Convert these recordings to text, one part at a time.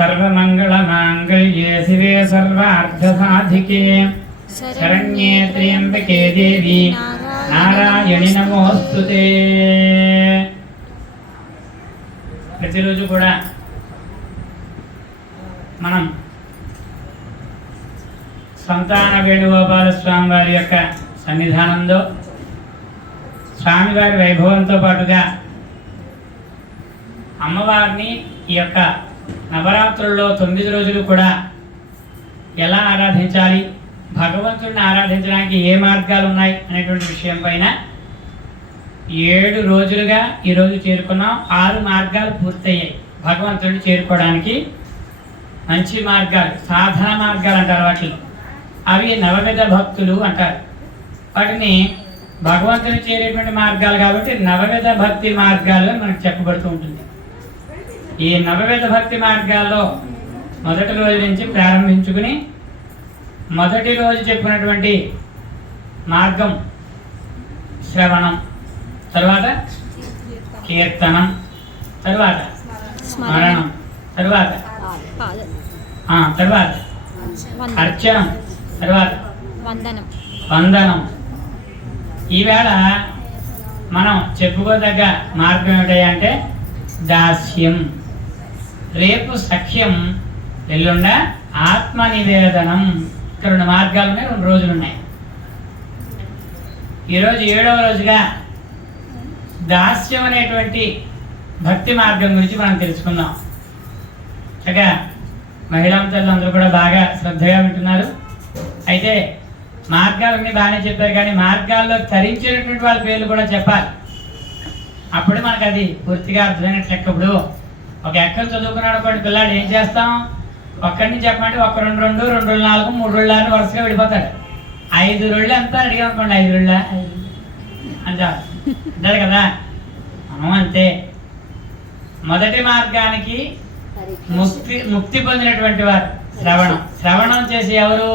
सर्वमंगलमांगल्ये शिवे सर्वार्थसाधिके शरण्ये त्र्यंबके देवी नारायणि नमोस्तुते। ప్రతిరోజు కూడా మనం సంతాన వేణుగోపాల స్వామి వారి యొక్క సన్నిధానంలో స్వామివారి వైభవంతో పాటుగా అమ్మవారిని ఈ యొక్క నవరాత్రుల్లో 9 రోజులు కూడా ఎలా ఆరాధించాలి, భగవంతుడిని ఆరాధించడానికి ఏ మార్గాలు ఉన్నాయి అనేటువంటి విషయం పైన 7 రోజులుగా ఈరోజు చేరుకున్నాం. 6 మార్గాలు పూర్తయ్యాయి. భగవంతుడిని చేరుకోవడానికి మంచి మార్గాలు, సాధన మార్గాలు అంటారు వాటిని. అవి నవవిధ భక్తులు అంటారు. వాటిని భగవంతుని చేరేటువంటి మార్గాలు కాబట్టి నవవిధ భక్తి మార్గాలు అని మనకు చెప్పబడుతూ ఉంటుంది. ఈ నవవిధ భక్తి మార్గాల్లో మొదటి రోజు నుంచి ప్రారంభించుకుని మొదటి రోజు చెప్పుకున్నటువంటి మార్గం శ్రవణం, తర్వాత కీర్తనం, తర్వాత స్మరణం, తర్వాత అర్చనం, తర్వాత వందనం. ఈవేళ మనం చెప్పుకోదగ్గ మార్గం ఏమిటంటే దాస్యం. రేపు సఖ్యం, ఎల్లుండ ఆత్మ నివేదనం. ఇక్కడ 2 మార్గాలు ఉన్నాయి, 2 రోజులు ఉన్నాయి. ఈరోజు 7వ రోజుగా దాస్యం అనేటువంటి భక్తి మార్గం గురించి మనం తెలుసుకుందాం. చక్కగా మహిళా తల్లులందరూ కూడా బాగా శ్రద్ధగా వింటున్నారు. అయితే మార్గాలన్నీ బాగానే చెప్పారు, కానీ మార్గాల్లో తరించినటువంటి వాళ్ళ పేర్లు కూడా చెప్పాలి. అప్పుడు మనకు అది పూర్తిగా అర్థమైనట్లు. ఎక్కప్పుడు ఒక ఎక్కలు చదువుకున్నాడు అనుకోండి, పిల్లాడు ఏం చేస్తాం, ఒక్కడి నుంచి చెప్పమంటే 1 2 2 2 4 3 2 వరుసగా వెళ్ళిపోతాడు. 5 రోజులు ఎంత అడిగా అనుకోండి, 5 రోజుల అంటారు కదా. మనం అంతే. మొదటి మార్గానికి ముక్తి పొందినటువంటి వారు శ్రవణం చేసి ఎవరు?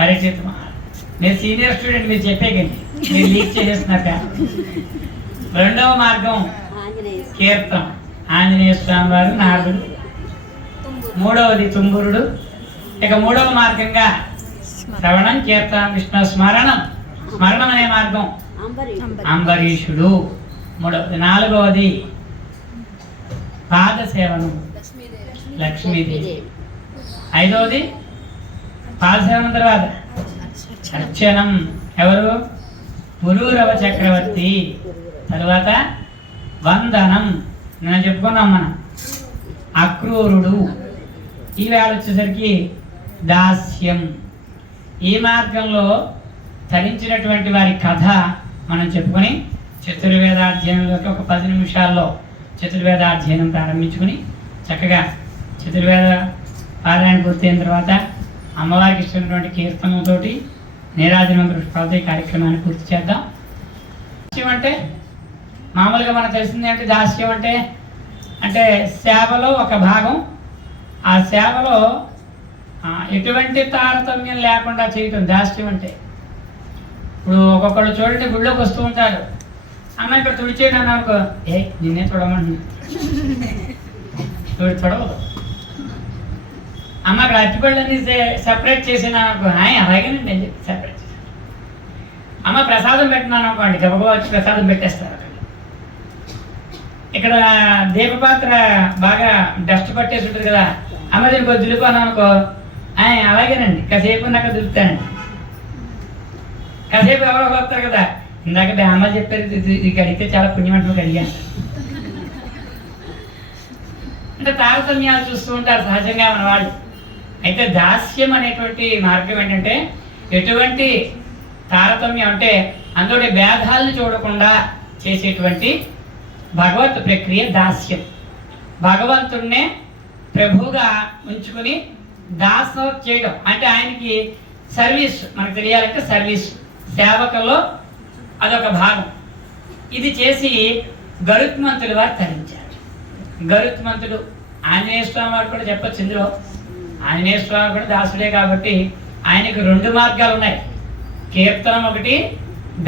పరీక్షిత్ మహారాజ్. మీరు సీనియర్ స్టూడెంట్, మీరు చెప్పేకండి, మీరు లీక్ చేసేస్తున్నారు. రెండవ మార్గం కీర్తనం, ఆంజనేయ స్వామి వారు, నారదుడు. మూడవది తుంబురుడు. ఇక 3వ మార్గంగా శ్రవణం, కీర్తనం, విష్ణు స్మరణం. స్మరణం అనే మార్గం అంబరీషుడు. 3వది. 4వది పాదసేవనం, లక్ష్మీదేవి. 5వది పాదసేవనం తర్వాత అర్చనం, ఎవరు? పురూరవ చక్రవర్తి. తర్వాత వందనం, నేను చెప్పుకున్నాం మనం, అక్రూరుడు. ఈ వేళ వచ్చేసరికి దాస్యం. ఈ మార్గంలో తరించినటువంటి వారి కథ మనం చెప్పుకొని చతుర్వేదాధ్యయనంలోకి ఒక 10 నిమిషాల్లో చతుర్వేదాధ్యయనం ప్రారంభించుకుని చక్కగా చతుర్వేద పారాయణ పూర్తయిన తర్వాత అమ్మవారికి ఇచ్చినటువంటి కీర్తనంతో నీరాజనం పుష్పాలతో ఈ కార్యక్రమాన్ని పూర్తి చేద్దాం. దాస్యం అంటే మామూలుగా మనకు తెలిసింది ఏంటి? దాస్యం అంటే సేవలో ఒక భాగం. ఆ సేవలో ఎటువంటి తారతమ్యం లేకుండా చేయటం దాస్యం అంటే. ఇప్పుడు ఒక్కొక్కళ్ళు చూడండి, గుళ్ళోకి వస్తూ ఉంటారు, అమ్మ ఇక్కడ తుడిచేయండి అన్న అనుకో, నిన్నే చూడమంటున్నా, చూడవద్దు. అమ్మ అక్కడ అరటిపళ్ళని సెపరేట్ చేసిన అనుకో, అలాగేనండి అని చెప్పి సెపరేట్ చేసి. అమ్మ ప్రసాదం పెట్టినాను అనుకోండి, గబగబా వచ్చి ప్రసాదం పెట్టేస్తారు. ఇక్కడ దీపపాత్ర బాగా డస్ట్ పట్టేసి ఉంటుంది కదా, అమ్మ దీనికి కొద్ది దులిపాను అనుకో, అలాగేనండి కాసేపు నాకు దులుపుతానండి. కాసేపు ఎవరో వస్తారు కదా, ఇందాక అమ్మ చెప్పారు ఇది అడిగితే చాలా పుణ్యమంటూ అడిగాను. అంటే తారతమ్యాలు చూస్తూ ఉంటారు సహజంగా మన వాళ్ళు. అయితే దాస్యం అనేటువంటి మార్గం ఏంటంటే ఎటువంటి తారతమ్యం అంటే అందులో భేదాలను చూడకుండా చేసేటువంటి భగవత్ ప్రక్రియ దాస్యం. భగవంతుణ్ణే ప్రభువుగా ఉంచుకుని దాసం చేయడం అంటే ఆయనకి సర్వీస్. మనకు తెలియాలంటే సర్వీస్, సేవకులో అదొక భాగం. ఇది చేసి గరుత్మంతుడు వారు తరించారు. గరుత్మంతుడు ఆంజనేయ స్వామి వారు కూడా చెప్పచ్చు. ఇందులో ఆంజనేయ స్వామి కూడా దాసుడే కాబట్టి ఆయనకు 2 మార్గాలు ఉన్నాయి, కీర్తనం ఒకటి,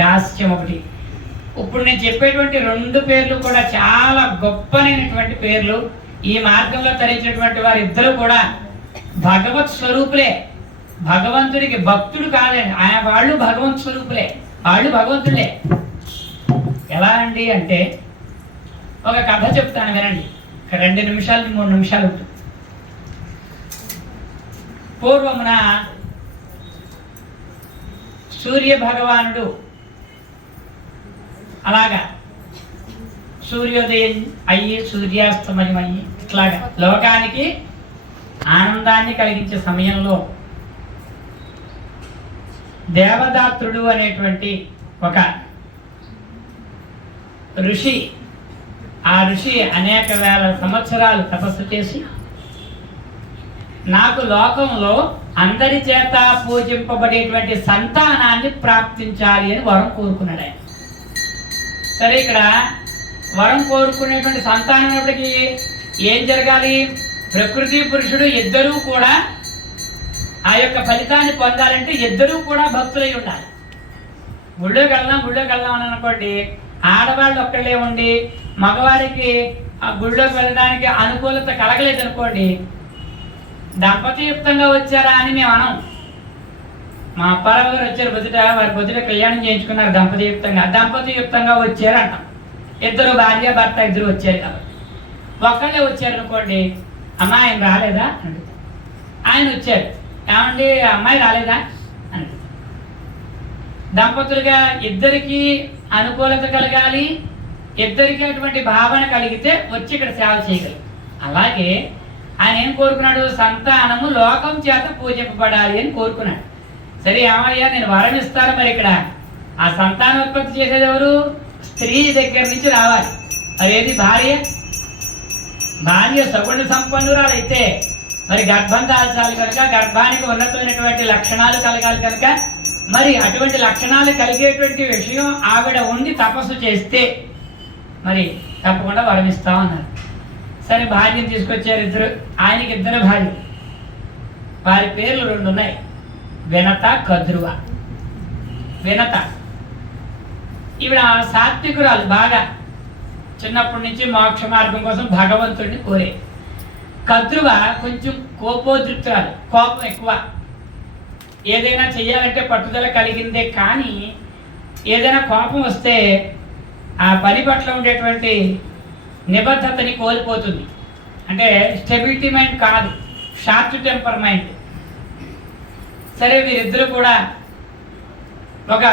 దాస్యం ఒకటి. ఇప్పుడు నేను చెప్పేటువంటి 2 పేర్లు కూడా చాలా గొప్పనైనటువంటి పేర్లు. ఈ మార్గంలో తరించినటువంటి వారు ఇద్దరు కూడా భగవత్ స్వరూపులే, భగవంతుడికి భక్తుడు కాదండి, ఆయన వాళ్ళు భగవంత్ స్వరూపులే, వాళ్ళు భగవంతులే. ఎలా అండి అంటే ఒక కథ చెప్తాను వినండి, 2 నిమిషాలు 3 నిమిషాలు ఉంటుంది. పూర్వమున సూర్య భగవానుడు అలాగా సూర్యోదయం అయ్యి సూర్యాస్తమయం అయ్యి ఇట్లాగా లోకానికి ఆనందాన్ని కలిగించే సమయంలో దేవదాత్రుడు అనేటువంటి ఒక ఋషి, ఆ ఋషి అనేక వేల సంవత్సరాలు తపస్సు చేసి నాకు లోకంలో అందరి చేత పూజింపబడేటువంటి సంతానాన్ని ప్రాప్తించాలి అని వరం కోరుకున్నాడు ఆయన. సరే, ఇక్కడ వరం కోరుకునేటువంటి సంతానం అన్నప్పటికీ ఏం జరగాలి? ప్రకృతి పురుషుడు ఇద్దరూ కూడా ఆ యొక్క ఫలితాన్ని పొందాలంటే ఇద్దరూ కూడా భక్తులై ఉండాలి. గుళ్ళోకి వెళ్దాం అని అనుకోండి, ఆడవాళ్ళు ఒక్కళ్ళే ఉండి మగవారికి ఆ గుళ్ళోకి వెళ్ళడానికి అనుకూలత కలగలేదు అనుకోండి, దంపతియుక్తంగా వచ్చారా అని మేము అనం. మా అప్పారావు గారు వచ్చారు బొద్దుట, వారి బొద్దుట కళ్యాణం చేయించుకున్నారు దంపతియుక్తంగా వచ్చారు అంటాం. ఇద్దరు భార్య భర్త ఇద్దరు వచ్చారు కాబట్టి. ఒక్కళ్ళే వచ్చారు అనుకోండి, అమ్మాయి ఆయన రాలేదా అని ఆయన వచ్చారు, ఏమండి అమ్మాయి రాలేదా అని. దంపతులుగా ఇద్దరికి అనుకూలత కలగాలి, ఇద్దరికి అటువంటి భావన కలిగితే వచ్చి ఇక్కడ సేవ చేయగలరు. అలాగే ఆయన ఏం కోరుకున్నాడు? సంతానము లోకం చేత పూజింపబడాలి అని కోరుకున్నాడు. సరే ఏమయ్యా, నేను వరం ఇస్తాను, మరి ఇక్కడ ఆ సంతానోత్పత్తి చేసేది ఎవరు? స్త్రీ దగ్గర నుంచి రావాలి. అదేది? భార్య సగుణ సంపన్నురాలైతే మరి గర్భం దాల్చాలి కనుక, గర్భానికి ఉన్నతమైనటువంటి లక్షణాలు కలగాలి కనుక, మరి అటువంటి లక్షణాలు కలిగేటువంటి విషయం ఆవిడ ఉండి తపస్సు చేస్తే మరి తప్పకుండా వరమిస్తామన్నారు. సరే, భార్యను తీసుకొచ్చారు ఇద్దరు. ఆయనకి ఇద్దరు భార్య, వారి పేర్లు 2 ఉన్నాయి, వినత, కద్రువ. వినత ఈవిడ సాత్వికురాలు, బాగా చిన్నప్పటి నుంచి మోక్ష మార్గం కోసం భగవంతుడిని కోరే. కద్రువ కొంచెం కోపోద్రిక్తురాలు, కోపం ఎక్కువ, ఏదైనా చెయ్యాలంటే పట్టుదల కలిగిందే, కానీ ఏదైనా కోపం వస్తే ఆ పని పట్ల ఉండేటువంటి నిబద్ధతని కోల్పోతుంది. అంటే స్టెబిలిటీ మైండ్ కాదు, షార్ట్ టెంపర్ మైండ్. సరే, వీరిద్దరూ కూడా ఒక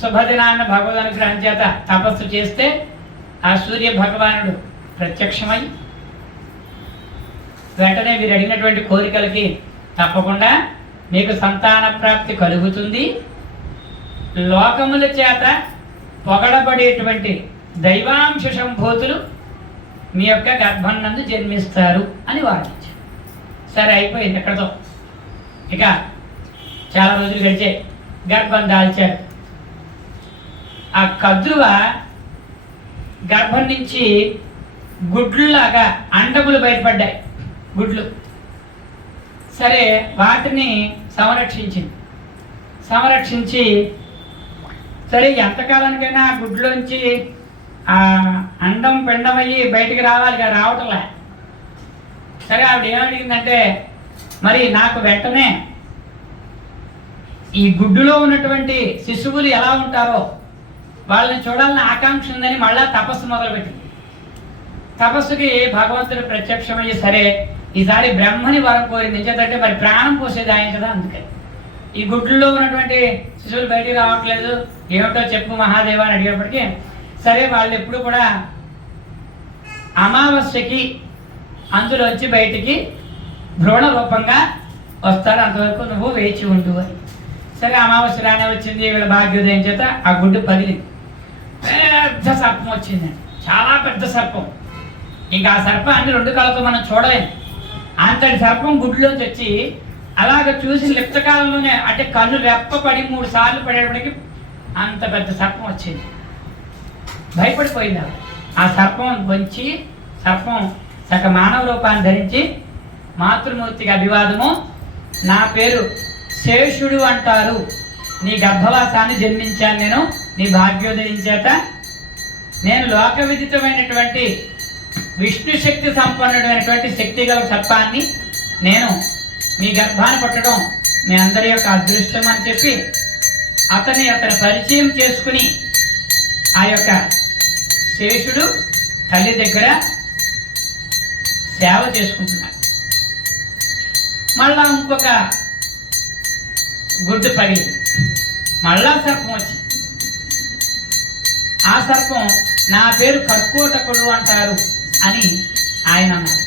శుభదినాన్న భగవదనుగ్రహం చేత తపస్సు చేస్తే ఆ సూర్య భగవానుడు ప్రత్యక్షమై వెంటనే వీరు అడిగినటువంటి కోరికలకి తప్పకుండా మీకు సంతాన ప్రాప్తి కలుగుతుంది, లోకముల చేత పొగడబడేటువంటి దైవాంశ సంభూతులు మీ యొక్క గర్భం నందు జన్మిస్తారు అని వాదించారు. సరే, అయిపోయింది ఎక్కడతో. ఇక చాలా రోజులు గడిచాయి, గర్భం దాల్చారు. ఆ కద్రువ గర్భం నుంచి గుడ్లులాగా అండములు బయటపడ్డాయి, గుడ్లు. సరే, వాటిని సంరక్షించి సరే ఎంతకాలానికైనా ఆ గుడ్లోంచి ఆ అండం పిండమయ్యి బయటికి రావాలి, రావటంలే. సరే, ఆవిడ ఏమడిగిందంటే, మరి నాకు వెంటనే ఈ గుడ్డులో ఉన్నటువంటి శిశువులు ఎలా ఉంటారో వాళ్ళని చూడాలని ఆకాంక్ష ఉందని మళ్ళా తపస్సు మొదలుపెట్టింది. తపస్సుకి భగవంతుడు ప్రత్యక్షమయ్యి, సరే ఈసారి బ్రహ్మని వరం కోరింది. ఎందుకంటే మరి ప్రాణం పోసేది ఆయన కదా, అందుకని ఈ గుడ్లలో ఉన్నటువంటి శిశువులు బయటికి రావట్లేదు, ఏమిటో చెప్పు మహాదేవ అని అడిగేప్పటికీ, సరే వాళ్ళు ఎప్పుడు కూడా అమావాస్యకి అందులోంచి బయటికి భ్రూణ రూపంగా వస్తారు, అంతవరకు నువ్వు వేచి ఉండు అని. సరే, అమావాస్య రానే వచ్చింది, వీళ్ళ భాగ్యోదయం చేత ఆ గుడ్డు పగిలింది. పెద్ద సర్పం వచ్చిందండి, చాలా పెద్ద సర్పం. ఇంకా ఆ సర్పాన్ని 2 కళ్ళతో మనం చూడలేము. అంతటి సర్పం గుడ్లోంచి వచ్చి అలాగ చూసి లిప్తకాలంలోనే, అంటే కన్ను రెప్పపడి 3 సార్లు పడేటప్పటికి అంత పెద్ద సర్పం వచ్చింది. భయపడిపోయింది. ఆ సర్పం వంచి, సర్పం సక మానవ రూపాన్ని ధరించి మాతృమూర్తికి అభివాదము, నా పేరు శేషుడు అంటారు, నీ గర్భవాసాన్ని జన్మించాను నేను, నీ భాగ్యోదయం చేత నేను లోక విదితమైనటువంటి విష్ణు శక్తి సంపన్నుడైనటువంటి శక్తి గల సర్పాన్ని నేను మీ గర్భాన్ని పట్టడం మీ అందరి యొక్క అదృష్టం అని చెప్పి అతని పరిచయం చేసుకుని ఆ యొక్క శేషుడు తల్లి దగ్గర సేవ చేసుకుంటున్నాడు. మళ్ళా ఇంకొక గుడ్డు పగిలి మళ్ళా సర్పం వచ్చింది. ఆ సర్పం నా పేరు కర్కోటకుడు అంటారు అని ఆయన అన్నారు.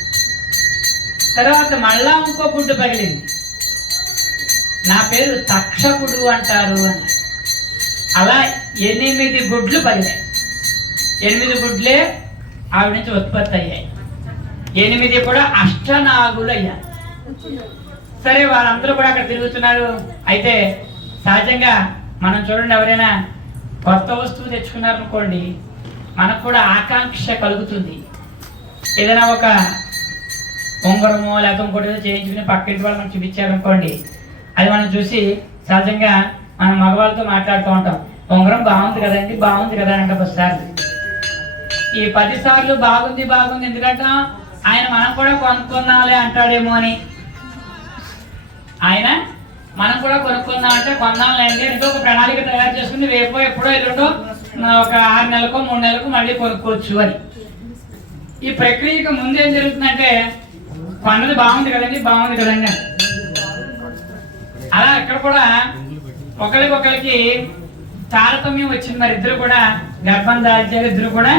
తర్వాత మళ్ళా ఇంకో గుడ్డు పగిలింది, నా పేరు తక్షకుడు అంటారు అన్నారు. అలా 8 గుడ్లు పగిలాయి. 8 గుడ్లే ఆవిడ నుంచి ఉత్పత్తి అయ్యాయి. 8 కూడా అష్టనాగులు అయ్యారు. సరే, వాళ్ళందరూ కూడా అక్కడ తిరుగుతున్నారు. అయితే సహజంగా మనం చూడండి, ఎవరైనా కొత్త వస్తువు తెచ్చుకున్నారనుకోండి, మనకు కూడా ఆకాంక్ష కలుగుతుంది. ఏదైనా ఒక ఉంగరమో లేకపోతే ఇంకోటి చేయించుకుని పక్కింటి వాళ్ళు మనం చూపించారనుకోండి, అది మనం చూసి సహజంగా మనం మగవాళ్ళతో మాట్లాడుతూ ఉంటాం, ఉంగరం బాగుంది కదండి, బాగుంది కదా అంటే 10 సార్లు. ఈ 10 సార్లు బాగుంది బాగుంది ఎందుకంటే ఆయన మనం కూడా కొనుక్కుందాంలే అంటాడేమో అని, ఆయన మనం కూడా కొనుక్కుందాం అంటే కొందాంలేండి అంటే ఒక ప్రణాళిక తయారు చేసుకుని రేపో ఎప్పుడో ఎల్లుండో ఒక 6 నెలలకో 3 నెలలకు మళ్ళీ కొనుక్కోవచ్చు అని. ఈ ప్రక్రియకు ముందు ఏం జరుగుతుందంటే, కొన్నది బాగుంది కదండి, బాగుంది కదండి. అలా ఇక్కడ కూడా ఒకరికి తారతమ్యం వచ్చింది. మరి ఇద్దరు కూడా గర్భం దాల్చారు, ఇద్దరు కూడా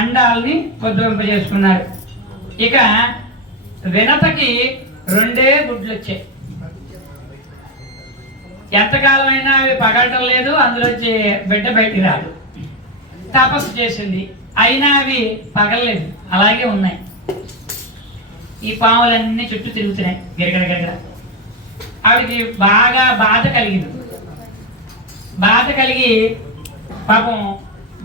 అండాలని పొద్దుంపజేసుకున్నారు. ఇక వినతకి 2 గుడ్లు వచ్చాయి. ఎంతకాలమైనా అవి పగలటం లేదు, అందులోంచి బిడ్డ బయటికి రాదు. తపస్సు చేసింది, అయినా అవి పగలలేదు, అలాగే ఉన్నాయి. ఈ పాములన్నీ చుట్టూ తిరుగుతున్నాయి గిరగడ గిరగడ. ఆవిడకి బాగా బాధ కలిగింది. బాధ కలిగి పాపం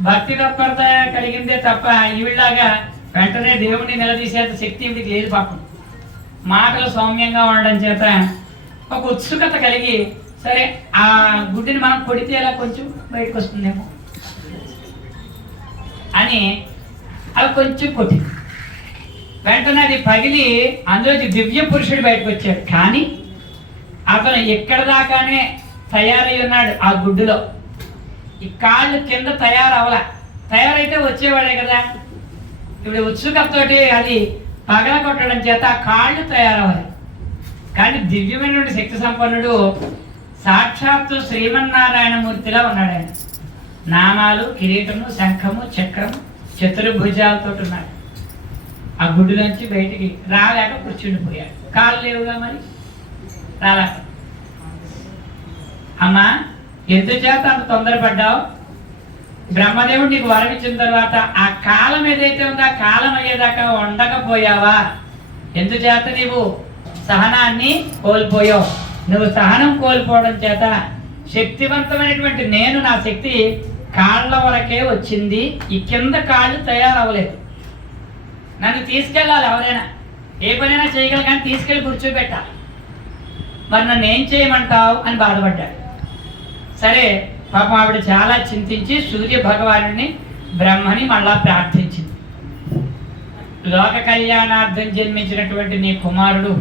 భక్తి తత్పరత కలిగిందే తప్ప ఈవిడలాగా వెంటనే దేవుడిని నిలదీసేంత శక్తి ఈవిడికి లేదు. పాపం మాటలు సౌమ్యంగా ఉండడం చేత ఒక ఉత్సుకత కలిగి, సరే ఆ గుడ్డిని మనం కొడితే ఎలా కొంచెం బయటకు వస్తుందేమో అని అవి కొంచెం కొట్టింది. వెంటనే అది పగిలి అందులోంచి దివ్య పురుషుడు బయటకు వచ్చాడు. కానీ అతను ఎక్కడ దాకానే తయారై ఉన్నాడు ఆ గుడ్డులో. ఈ కాళ్ళు కింద తయారైతే వచ్చేవాడే కదా. ఇప్పుడు ఉత్సుకతోటి అది పగల కొట్టడం చేత ఆ కాళ్ళు తయారవ్వాలి. కానీ దివ్యమైనటువంటి శక్తి సంపన్నుడు సాక్షాత్తు శ్రీమన్నారాయణమూర్తిలా ఉన్నాడు. ఆయన నామాలు, కిరీటము, శంఖము, చక్రము, చతుర్భుజాలతో ఉన్నాడు. ఆ గుడ్డులోంచి బయటికి రాలేక కూర్చుండిపోయాడు. కాళ్ళు లేవుగా, మరి రాలేక. అమ్మా, ఎందుచేత అంత తొందరపడ్డావు? బ్రహ్మదేవుడు నీకు వరం ఇచ్చిన తర్వాత ఆ కాలం ఏదైతే ఉందో ఆ కాలం అయ్యేదాకా ఉండకపోయావా? ఎందుచేత నీవు సహనాన్ని కోల్పోయావు? నువ్వు సహనం కోల్పోవడం చేత శక్తివంతమైనటువంటి నేను, నా శక్తి కాళ్ళ వరకే వచ్చింది, ఈ కింద కాళ్ళు తయారవ్వలేదు. నన్ను తీసుకెళ్ళాలి, ఎవరైనా ఏ పనైనా చేయగల, కానీ తీసుకెళ్ళి కూర్చోబెట్టాలి. మరి నన్ను ఏం చేయమంటావు అని బాధపడ్డాడు. సరే, పాపం ఆవిడ చాలా చింతించి సూర్య భగవానుడిని, బ్రహ్మని మళ్ళా ప్రార్థించింది. లోక కళ్యాణార్థం జన్మించినటువంటి నీ కుమారుడు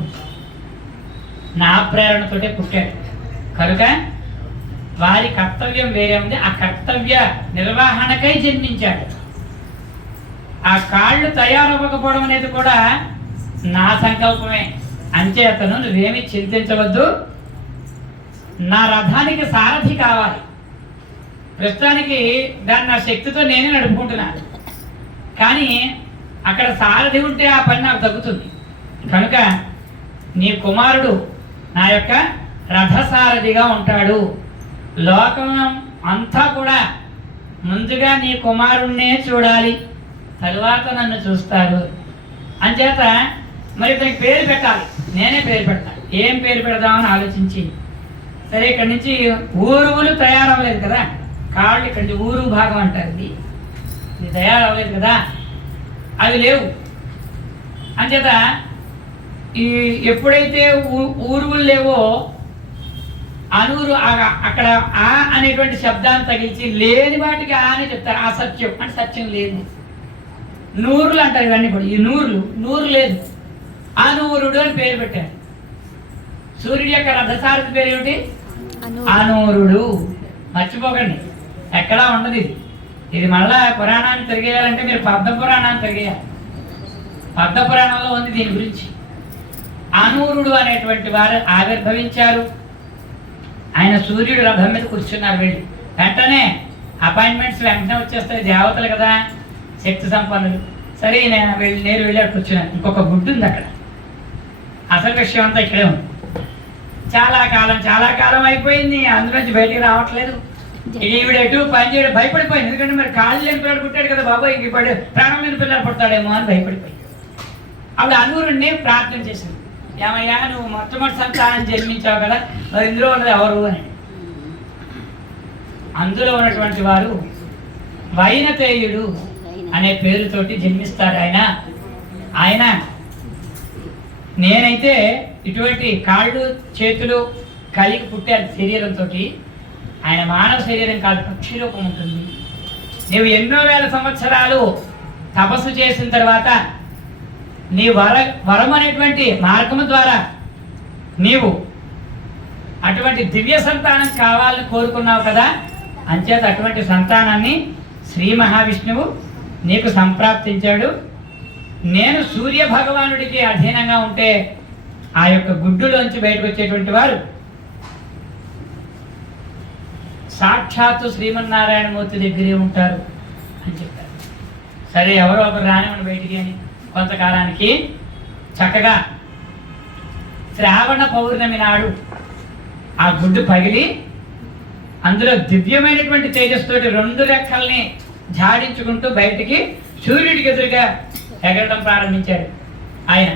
నా ప్రేరణతోటే పుట్టాడు కనుక వారి కర్తవ్యం వేరే ఉంది. ఆ కర్తవ్య నిర్వహణకై జన్మించాడు. ఆ కాళ్ళు తయారవ్వకపోవడం అనేది కూడా నా సంకల్పమే. అంచేతను నువ్వేమి చింతించవద్దు. నా రథానికి సారథి కావాలి. ప్రస్తుతానికి దాన్ని నా శక్తితో నేనే నడుపుకుంటున్నాను. కానీ అక్కడ సారథి ఉంటే ఆ పని నాకు తగ్గుతుంది. కనుక నీ కుమారుడు నా యొక్క రథసారథిగా ఉంటాడు. లోకం అంతా కూడా ముందుగా నీ కుమారుణ్ణే చూడాలి, తరువాత నన్ను చూస్తారు. అంచేత మరి దానికి పేరు పెట్టాలి. నేనే పేరు పెడతాను. ఏం పేరు పెడదామని ఆలోచించి, సరే ఇక్కడి నుంచి ఊరువులు తయారవ్వలేదు కదా, కాళ్ళు ఇక్కడి నుంచి ఊరు భాగం అంటారు, ఇది తయారవ్వలేదు కదా, అవి లేవు. అంచేత ఈ ఎప్పుడైతే ఊరువులు లేవో అనూరు అక్కడ ఆ అనేటువంటి శబ్దాన్ని తగిలించి లేని వాటికి ఆ అని చెప్తారు. ఆ సత్యం అంటే సత్యం లేదు. నూరులు అంటారు ఇవన్నీ కూడా. ఈ నూరు లేదు, అనూరుడు అని పేరు పెట్టారు. సూర్యుడి యొక్క రథసారథి పేరు ఏమిటి? అనూరుడు. మర్చిపోకండి, ఎక్కడా ఉండదు ఇది. ఇది మళ్ళా పురాణాన్ని తిరిగేయాలంటే మీరు పద్మ పురాణాన్ని తిరిగేయాలి. పద్మ పురాణంలో ఉంది దీని గురించి. అనూరుడు అనేటువంటి వారు ఆవిర్భవించారు. ఆయన సూర్యుడు రథం మీద కూర్చున్నారు. వెళ్ళి వెంటనే అపాయింట్మెంట్స్ వెంటనే వచ్చేస్తాయి, దేవతలు కదా, శక్తి సంపన్నులు. సరే నేను వెళ్ళి కూర్చున్నాను. ఇంకొక గుడ్డు ఉంది అక్కడ. అసలు విషయం అంతా ఇక్కడే ఉంది. చాలా కాలం అయిపోయింది, అందులోంచి బయటికి రావట్లేదు. ఈవిడ ఎటు పని చేయడం భయపడిపోయింది. ఎందుకంటే మరి కాళ్ళు లేని పిల్లలు పుట్టాడు కదా బాబాయ్, ఇంక పడి ప్రాణం లేని పిల్లలు పుడతాడేమో అని భయపడిపోయింది. అప్పుడు అనూరుణ్ణి ప్రార్థన చేసింది, ఏమయ్యా నువ్వు మొట్టమొదటి సంతానం జన్మించావు కదా, మరి ఇందులో ఉన్నది ఎవరు అని. అందులో ఉన్నటువంటి వారు వైనతేయుడు అనే పేరుతోటి జన్మిస్తారు. ఆయన నేనైతే ఇటువంటి కాళ్ళు చేతులు కలిగి పుట్టారు శరీరంతో. ఆయన మానవ శరీరం కాదు, పక్షి రూపం ఉంటుంది. నువ్వు ఎన్నో వేల సంవత్సరాలు తపస్సు చేసిన తర్వాత నీ వరం అనేటువంటి మార్గము ద్వారా నీవు అటువంటి దివ్య సంతానం కావాలని కోరుకున్నావు కదా, అంచేత అటువంటి సంతానాన్ని శ్రీ మహావిష్ణువు నీకు సంప్రాప్తించాడు. నేను సూర్య భగవానుడికి అధీనంగా ఉంటే ఆ యొక్క గుడ్డులోంచి బయటకు వచ్చేటువంటి వారు సాక్షాత్తు శ్రీమన్నారాయణమూర్తి దగ్గరే ఉంటారు అని చెప్పారు. సరే ఎవరో ఒకరు రానివ్వండి బయటికి అని కొంతకాలానికి చక్కగా శ్రావణ పౌర్ణమి నాడు ఆ గుడ్డు పగిలి అందులో దివ్యమైనటువంటి తేజస్సుతోటి 2 రెక్కల్ని జాడించుకుంటూ బయటికి సూర్యుడికి ఎదురుగా ఎగరడం ప్రారంభించాడు. ఆయన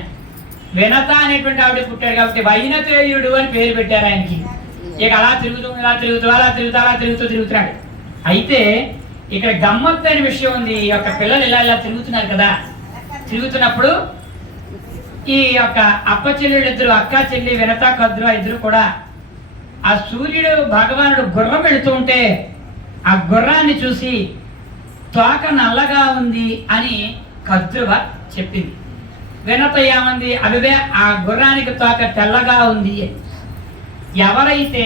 వినత అనేటువంటి ఆవిడ పుట్టాడు కాబట్టి వైనతేయుడు అని పేరు పెట్టారు ఆయనకి. ఇక అలా తిరుగుతున్నాడు. అయితే ఇక్కడ గమ్మత్తు అనే విషయం ఉంది. ఈ యొక్క పిల్లలు ఇలా తిరుగుతున్నారు కదా, తిరుగుతున్నప్పుడు ఈ యొక్క అక్క చెల్లి వినత కద్రు ఇద్దరు కూడా ఆ సూర్యుడు భగవానుడు గుర్రం వెళుతూ ఉంటే ఆ గుర్రాన్ని చూసి తోక నల్లగా ఉంది అని కద్రువ చెప్పింది. వినత ఏమంది, అదే ఆ గుర్రానికి తోక తెల్లగా ఉంది. ఎవరైతే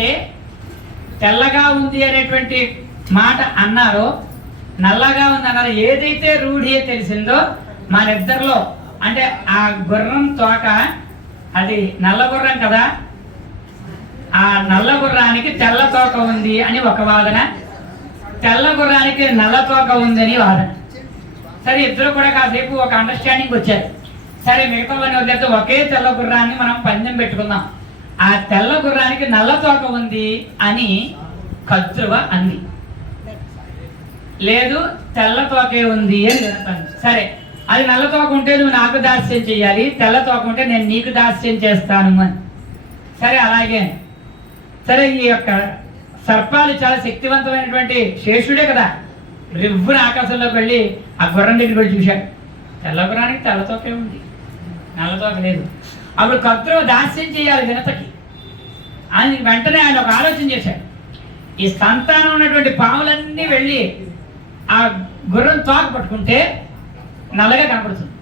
తెల్లగా ఉంది అనేటువంటి మాట అన్నారో, నల్లగా ఉంది అన్నారో, ఏదైతే రూఢి తెలిసిందో మన ఇద్దరిలో, అంటే ఆ గుర్రం తోక అది నల్ల గుర్రం కదా, ఆ నల్ల గుర్రానికి తెల్ల తోక ఉంది అని ఒక వాదన, తెల్ల గుర్రానికి నల్ల తోక ఉందని వాదన. సరే ఇద్దరు కూడా కాసేపు ఒక అండర్స్టాండింగ్ వచ్చారు. సరే మిగతావన్నీ వదిలేస్తే ఒకే తెల్ల గుర్రాన్ని మనం పందెం పెట్టుకుందాం, ఆ తెల్ల గుర్రానికి నల్ల తోక ఉంది అని కద్రువ అంది. లేదు తెల్ల తోకే ఉంది అని చెప్తాను. సరే అది నల్ల తోక ఉంటే నువ్వు నాకు దాస్యం చేయాలి, తెల్ల తోక ఉంటే నేను నీకు దాస్యం చేస్తాను అని. సరే అలాగే. సరే ఈ యొక్క సర్పాలు చాలా శక్తివంతమైనటువంటి శేషుడే కదా, రివ్వున ఆకాశంలోకి వెళ్ళి ఆ గుర్రం దగ్గరికి వెళ్ళి చూశాడు. తెల్ల గుర్రానికి తెల్ల తోకే ఉంది, నల్ల తోక లేదు. అప్పుడు కద్రువ దాస్యం చేయాలి వినతకి అని వెంటనే ఆయన ఒక ఆలోచన చేశాడు. ఈ సంతానం ఉన్నటువంటి పాములన్నీ వెళ్ళి ఆ గుర్రం తోక పట్టుకుంటే నల్లగా కనపడుతుంది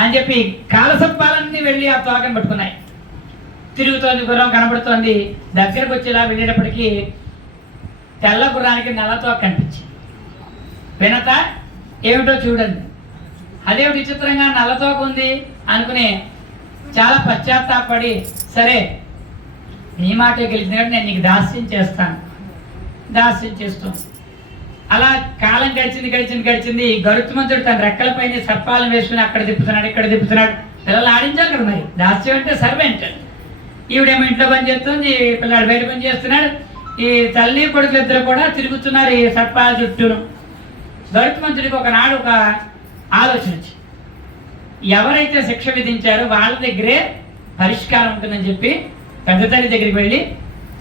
అని చెప్పి కాలసర్పాలన్నీ వెళ్ళి ఆ తోకని పట్టుకున్నాయి. తిరుగుతోంది గుర్రం, కనపడుతోంది. దగ్గరకు వచ్చేలా వెళ్ళేటప్పటికీ తెల్ల గుర్రానికి నల్ల తోక కనిపించింది. వినత ఏమిటో చూడండి, అదేమిటి విచిత్రంగా నల్ల తోక ఉంది అనుకుని చాలా పశ్చాత్తాపడి, సరే నీ మాటే గెలిచినట్టు నేను నీకు దాస్యం చేస్తాను, దాస్యం చేస్తుంది. అలా కాలం గడిచింది. గరుత్మంతుడు తన రెక్కలపైన సర్పాలను వేసుకుని అక్కడ తిప్పుతున్నాడు, ఇక్కడ తిప్పుతున్నాడు. పిల్లలు ఆడించాలి కదా, మరి దాస్యం అంటే సర్వెంట్. ఈవిడేమో ఇంట్లో పని చేస్తుంది, పిల్లాడు బయట పని చేస్తున్నాడు. ఈ తల్లి కొడుకులు ఇద్దరు కూడా తిరుగుతున్నారు ఈ సర్పాల చుట్టూను. గరుత్మంతుడికి ఒకనాడు ఒక ఆలోచన వచ్చి, ఎవరైతే శిక్ష విధించారో వాళ్ళ దగ్గరే పరిష్కారం ఉంటుందని చెప్పి పెద్ద తల్లి దగ్గరికి వెళ్ళి,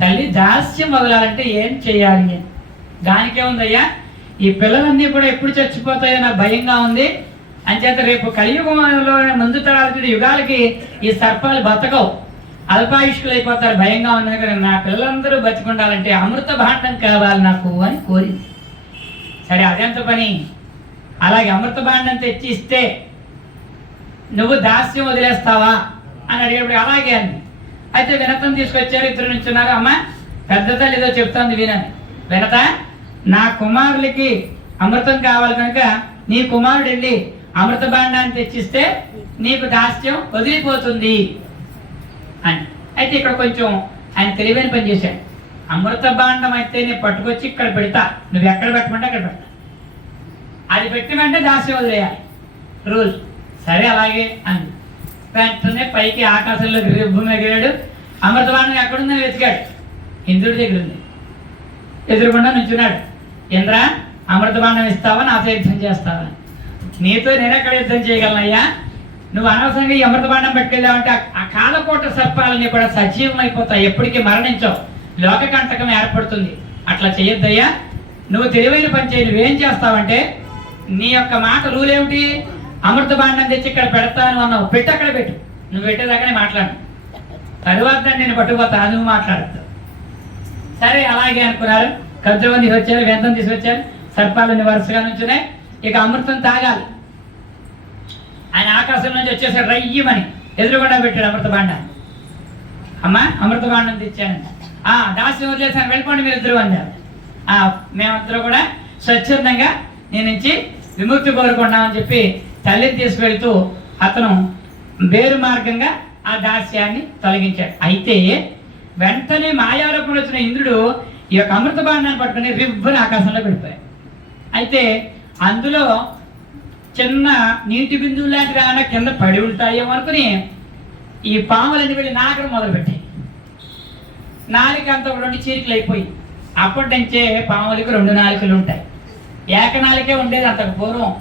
తల్లి దాస్యం వదలాలంటే ఏం చేయాలి? దానికే ఉందయ్యా, ఈ పిల్లలన్నీ కూడా ఎప్పుడు చచ్చిపోతాయో నాకు భయంగా ఉంది. అంచేత రేపు కలియుగంలో ముందు తరాలకి యుగాలకి ఈ సర్పాలు బతకవు, అల్పాయుష్కులు అయిపోతారు, భయంగా ఉంది కదా, నా పిల్లలందరూ బతికుండాలంటే అమృత భాండం కావాలి నాకు అని కోరింది. సరే అదెంత పని, అలాగే అమృత భాండం తెచ్చి ఇస్తే నువ్వు దాస్యం వదిలేస్తావా అని అడిగేప్పుడు అలాగే అంది. అయితే వినతను తీసుకొచ్చారు, ఇద్దరు నుంచున్నారు. అమ్మ పెద్ద తల్లి ఏదో చెప్తుంది వినని. వినత, నా కుమారులకి అమృతం కావాలి కనుక నీ కుమారుడు వెళ్ళి అమృత భాండాన్ని తెచ్చిస్తే నీకు దాస్యం వదిలిపోతుంది అని. అయితే ఇక్కడ కొంచెం ఆయన తెలివైన పని చేశాడు. అమృత భాండం అయితే నేను పట్టుకొచ్చి ఇక్కడ పెడతా, నువ్వు ఎక్కడ పెట్టమంటే అక్కడ పెడతా, అది పెట్టమంటే దాస్యం వదిలేయాలి రూల్. సరే అలాగే అని వెంటనే పైకి ఆకాశంలోకి రిబ్బున ఎగిరాడు. అమృత భాండం ఎక్కడుందని వెతికాడు. ఇంద్రుడి దగ్గర ఉంది. ఎదురుకుండా నుంచున్నాడు. ఇంద్ర, అమృత భాండం ఇస్తావా, నాతో యుద్ధం చేస్తావా? నీతో నేనెక్కడ యుద్ధం చేయగలనయ్యా? నువ్వు అనవసరంగా ఈ అమృత భాండం పట్టుకెళ్ళావంటే ఆ కాలకోట సర్పాలని కూడా సజీవం అయిపోతాయి, ఎప్పటికీ మరణించవు, లోకకంటకం ఏర్పడుతుంది. అట్లా చేయొద్దయ్యా, నువ్వు తెలివైన పని చేయి. నువ్వేం చేస్తావంటే నీ యొక్క మాట రూల్ ఏమిటి? అమృత భాండం తెచ్చి ఇక్కడ పెడతాను అన్నావు, పెట్టి అక్కడ పెట్టు, నువ్వు పెట్టేదాకానే మాట్లాడు, తరువాత నేను పట్టుకుపోతా, నువ్వు మాట్లాడతావు. సరే అలాగే అనుకున్నారు. కద్రువని తీసుకొచ్చారు, వెంతం తీసుకొచ్చారు, సర్పాలని వరుసగా నుంచున్నాయి. ఇక అమృతం తాగాలి. ఆయన ఆకాశం నుంచి వచ్చేసాడు, రయ్యమని ఎదురుగుండా పెట్టాడు అమృత భాండాన్ని. అమ్మ అమృత భాండం తెచ్చాను, దాస్యం వదిలేసాను, వెళ్ళిపోండి మీరు ఇద్దరు అన్నారు. మేమిద్దరు కూడా స్వచ్ఛందంగా నేను నుంచి విముక్తి కోరుకున్నామని చెప్పి తల్లిని తీసుకెళ్తూ అతను వేరు మార్గంగా ఆ దాస్యాన్ని తొలగించాడు. అయితే వెంటనే మాయారూపంలో వచ్చిన ఇంద్రుడు ఈ యొక్క అమృత భాండాన్ని పట్టుకుని రివ్వుని ఆకాశంలో పడిపోయాడు. అయితే అందులో చిన్న నీటి బిందువు లాంటివి ఏమైనా కింద పడి ఉంటాయేమో అనుకుని ఈ పాములన్నీ వెళ్ళి నాగడం మొదలుపెట్టాయి. నాలిక అంతా 2 చీరికలు అయిపోయి. అప్పటి నుంచే పాములకు 2 నాలికలు ఉంటాయి. ఏకనాలికే ఉండేది అంతకు పూర్వం.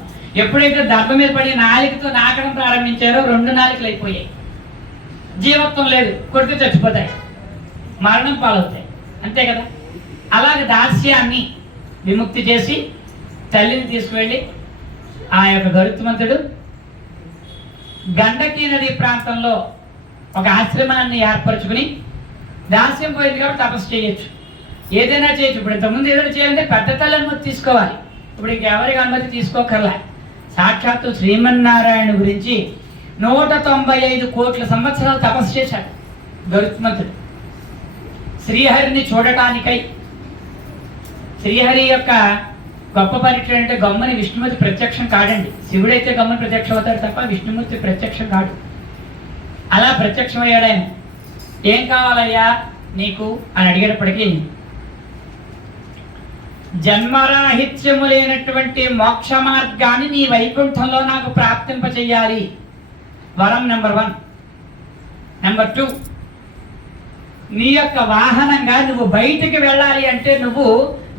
ఎప్పుడైతే దర్భ మీద పడి నాలికతో నాకడం ప్రారంభించారో 2 నాలికలు అయిపోయాయి. జీవత్వం లేదు, కొడితే చచ్చిపోతాయి, మరణం పాలవుతాయి, అంతే కదా. అలాగే దాస్యాన్ని విముక్తి చేసి తల్లిని తీసుకువెళ్ళి ఆ యొక్క గరుత్మంతుడు గండకీ నది ప్రాంతంలో ఒక ఆశ్రమాన్ని ఏర్పరచుకుని, దాస్యం పోయింది కాబట్టి తపస్సు చేయొచ్చు, ఏదైనా చేయొచ్చు. ఇప్పుడు ఇంతకుముందు ఏదైనా చేయాలంటే పెద్ద తల్లి అనుమతి తీసుకోవాలి. ఇప్పుడు ఇంకెవరికి అనుమతి తీసుకోకర్లా. సాక్షాత్తు శ్రీమన్నారాయణ గురించి 195 కోట్ల సంవత్సరాలు తపస్సు చేశాడు గరుత్మంతుడు శ్రీహరిని చూడటానికై. శ్రీహరి యొక్క గొప్ప పరీక్ష అంటే గమ్మని విష్ణుమూర్తి ప్రత్యక్షం కాడండి. శివుడైతే గమ్మని ప్రత్యక్షం అవుతాడు తప్ప విష్ణుమూర్తి ప్రత్యక్షం కాడు. అలా ప్రత్యక్షమయ్యాడు ఆయన. ఏం కావాలయ్యా నీకు అని అడిగేటప్పటికీ, జన్మరాహిత్యము లేనటువంటి మోక్ష మార్గాన్ని నీ వైకుంఠంలో నాకు ప్రాప్తింప చెయ్యాలి, వరం నెంబర్ 1. నెంబర్ 2, నీ యొక్క వాహనంగా నువ్వు బయటికి వెళ్ళాలి అంటే నువ్వు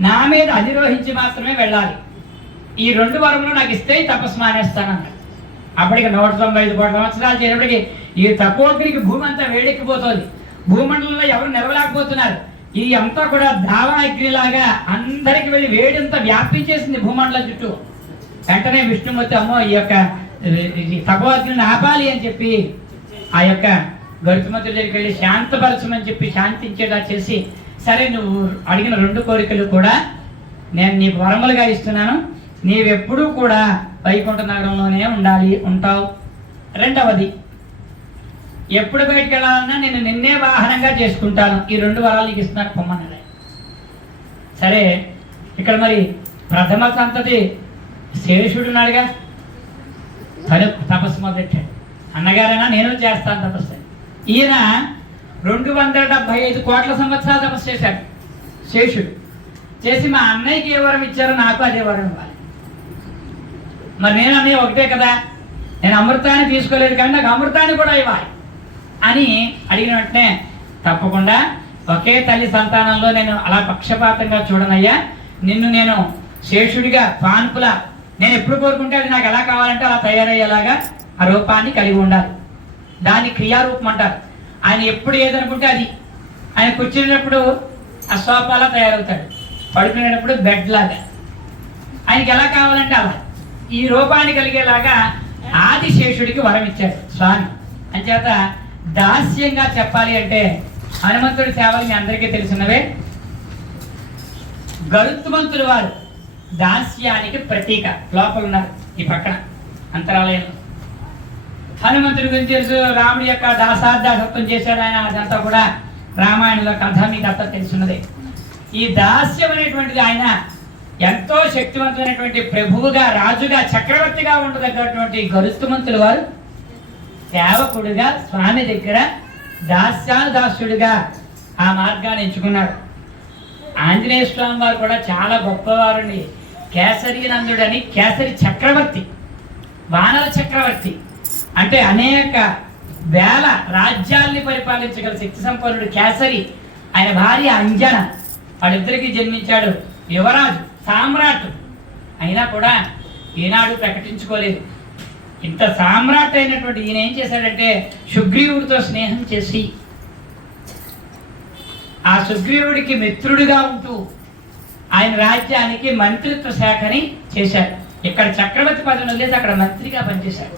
నా మీద అధిరోహించి మాత్రమే వెళ్ళాలి. ఈ 2 వరములు నాకు ఇస్తే తపస్సు మానేస్తానన్నాడు. అప్పటికి 195 కోట్ల సంవత్సరాలు చేయడానికి ఈ తపోగ్నికి భూమి అంతా వేడెక్కిపోతుంది. భూమండలంలో ఎవరు నిలవలేకపోతున్నారు. ఈ అంతా కూడా దావాగ్నిలాగా అందరికి వెళ్ళి వేడంతా వ్యాపించేసింది భూమండలం చుట్టూ. వెంటనే విష్ణుమూర్తి అమ్మో ఈ యొక్క తపోగ్నిని ఆపాలి అని చెప్పి ఆ యొక్క గరుత్మంతుడి దగ్గరికి వెళ్ళి శాంతపరచమని చెప్పి శాంతించేలా చేసి, సరే నువ్వు అడిగిన 2 కోరికలు కూడా నేను నీకు వరములుగా ఇస్తున్నాను, నీవెప్పుడూ కూడా వైకుంఠ నగరంలోనే ఉంటావు. 2వది, ఎప్పుడు బయటకు వెళ్ళాలన్నా నేను నిన్నే వాహనంగా చేసుకుంటాను. ఈ 2 వరాలు నీకు ఇస్తున్నాను పొమ్మన్నాడు. సరే ఇక్కడ మరి ప్రథమ సంతతి శేషుడు ఉన్నాడుగా, తను తపస్సు మొదలెట్టాడు. అన్నగారైనా నేను చేస్తాను తపస్సు. ఈయన 275 కోట్ల సంవత్సరాలు తపస్సు చేశాడు శేషుడు. చేసి మా అన్నయ్యకి ఏ వరం ఇచ్చారో నాకు అదే వరం ఇవ్వాలి. మరి నేను అన్నయ్య ఒకటే కదా, నేను అమృతాన్ని తీసుకోలేదు కానీ నాకు అమృతాన్ని కూడా ఇవ్వాలి అని అడిగిన వెంటనే, తప్పకుండా ఒకే తల్లి సంతానంలో నేను అలా పక్షపాతంగా చూడనయ్యా, నిన్ను నేను శేషుడిగా పాన్పులా నేను ఎప్పుడు కోరుకుంటే అది నాకు ఎలా కావాలంటే అలా తయారయ్యేలాగా ఆ రూపాన్ని కలిగి ఉండాలి. దాన్ని క్రియారూపం అంటారు. ఆయన ఎప్పుడు ఏదనుకుంటే అది. ఆయన కూర్చునేటప్పుడు ఆ సోఫాలా తయారవుతాడు, పడుకునేటప్పుడు బెడ్ లాగా. ఆయనకి ఎలా కావాలంటే అలా ఈ రూపాన్ని కలిగేలాగా ఆదిశేషుడికి వరం ఇచ్చాడు స్వామి. అంచేత దాస్యంగా చెప్పాలి అంటే హనుమంతుడి సేవలు మీ అందరికీ తెలిసినవే. గరుత్మంతుడు వారు దాస్యానికి ప్రతీక. లోపల ఉన్నారు ఈ పక్కన అంతరాలయంలో. హనుమంతుడి గురించి తెలుసు, రాముడి యొక్క దాసాత్వం చేశాడు ఆయన, అదంతా కూడా రామాయణంలో కథ మీకు అంతా తెలుసున్నదే. ఈ దాస్యం అనేటువంటిది ఆయన ఎంతో శక్తివంతమైనటువంటి ప్రభువుగా, రాజుగా, చక్రవర్తిగా ఉండదగ్గటువంటి గరుత్మంతుల వారు సేవకుడిగా స్వామి దగ్గర దాస్యుడిగా ఆ మార్గాన్ని ఎంచుకున్నాడు. ఆంజనేయ స్వామి వారు కూడా చాలా గొప్పవారండి. కేసరి నందుడని, కేసరి చక్రవర్తి, వానర చక్రవర్తి అంటే అనేక వేల రాజ్యాల్ని పరిపాలించగల శక్తి సంపన్నుడు కేసరి. ఆయన భార్య అంజన, వాళ్ళిద్దరికీ జన్మించాడు యువరాజు, సామ్రాట్. అయినా కూడా ఈనాడు ప్రకటించుకోలేదు. ఇంత సామ్రాట్ అయినటువంటి ఈయన ఏం చేశాడంటే సుగ్రీవుడితో స్నేహం చేసి ఆ సుగ్రీవుడికి మిత్రుడిగా ఉంటూ ఆయన రాజ్యానికి మంత్రిత్వ శాఖని చేశారు. ఇక్కడ చక్రవర్తి పదవిని వదిలేసి అక్కడ మంత్రిగా పనిచేశారు.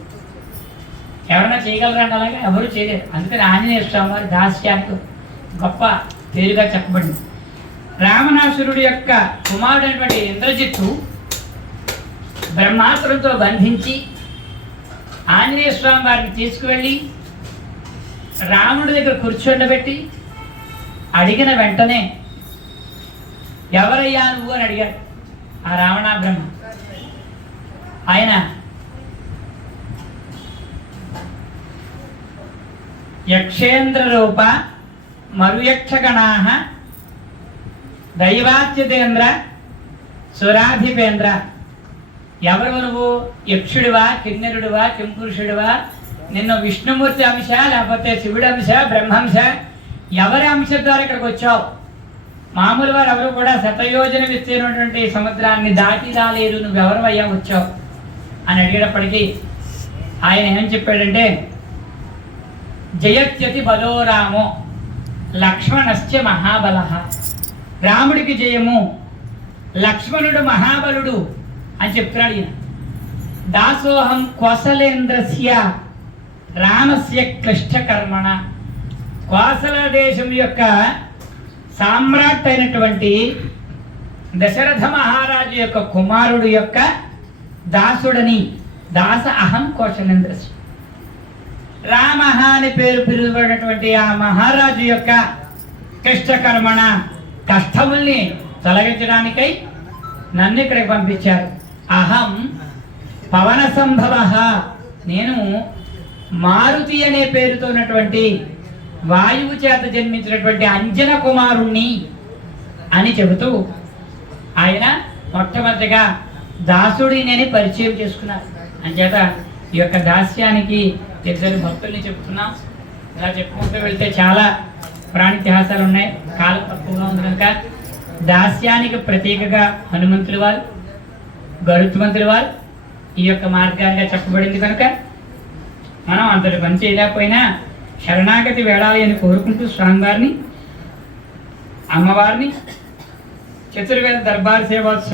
ఎవరైనా చేయగలరండి? అలాగే ఎవరు చేయలేరు. అందుకని ఆంజనేయ స్వామి వారి దాస్యానికి గొప్ప పేరుగా చెప్పబడింది. రావణాసురుడి యొక్క కుమారుడైనటువంటి ఇంద్రజిత్తు బ్రహ్మాస్త్రంతో బంధించి ఆంజనేయ స్వామి వారిని తీసుకువెళ్ళి రాముడి దగ్గర కూర్చోబెట్టి అడిగిన వెంటనే ఎవరయ్యా నువ్వు అని అడిగాడు ఆ రావణ బ్రహ్మ. ఆయన యక్షేంద్ర రూప మరుయక్షగణా దైవాచ్యుతేంద్ర సురాధిపేంద్ర. ఎవరు నువ్వు? యక్షుడివా, కిన్నెరుడివా, కింపురుషుడివా? నిన్ను విష్ణుమూర్తి అంశ, లేకపోతే శివుడి అంశ, బ్రహ్మంశ? ఎవరి అంశ ద్వారా ఇక్కడికి వచ్చావు? మామూలు వారు ఎవరు కూడా శతయోజన విస్తీర్ణటువంటి సముద్రాన్ని దాటి రాలేరు, నువ్వెవరు అయ్యా వచ్చావు అని అడిగేటప్పటికీ ఆయన ఏం చెప్పాడంటే, జయత్యతి బలో రామో లక్ష్మణశ్చ మహాబల. రాముడికి జయము, లక్ష్మణుడు మహాబలుడు అని చెప్తున్నాడు ఈయన. దాసోహం కోసలేంద్రస్య రామస్య క్లిష్టకర్మణ. కోసల దేశం యొక్క సామ్రాట్ అయినటువంటి దశరథ మహారాజు యొక్క కుమారుడు యొక్క దాసుడని. దాస అహం కోశలేంద్రస్య. రామ అని పేరు పిలువబడినటువంటి ఆ మహారాజు యొక్క క్లిష్టకర్మణ, కష్టముల్ని తొలగించడానికై నన్ను ఇక్కడికి పంపించారు. అహం పవన సంభవ, నేను మారుతి అనే పేరుతో ఉన్నటువంటి వాయువు చేత జన్మించినటువంటి అంజన కుమారుణ్ణి అని చెబుతూ ఆయన మొట్టమొదటిగా దాసుడిని పరిచయం చేసుకున్నారు. అంచేత ఈ యొక్క దాస్యానికి ఇద్దరు భక్తుల్ని చెప్తున్నాం. ఇలా చెప్పుకుంటూ వెళ్తే చాలా ప్రాణిత్యాసాలు ఉన్నాయి, కాలం తక్కువగా ఉంది కనుక దాస్యానికి ప్రతీకగా హనుమంతుడి వారు, గరుత్మంతుడి వారు ఈ యొక్క మార్గాలుగా చెప్పబడింది కనుక మనం అంతటి పని చేయలేకపోయినా శరణాగతి వేడాలి అని కోరుకుంటూ స్వామివారిని, అమ్మవారిని, చతుర్వేద దర్బార్ సేవ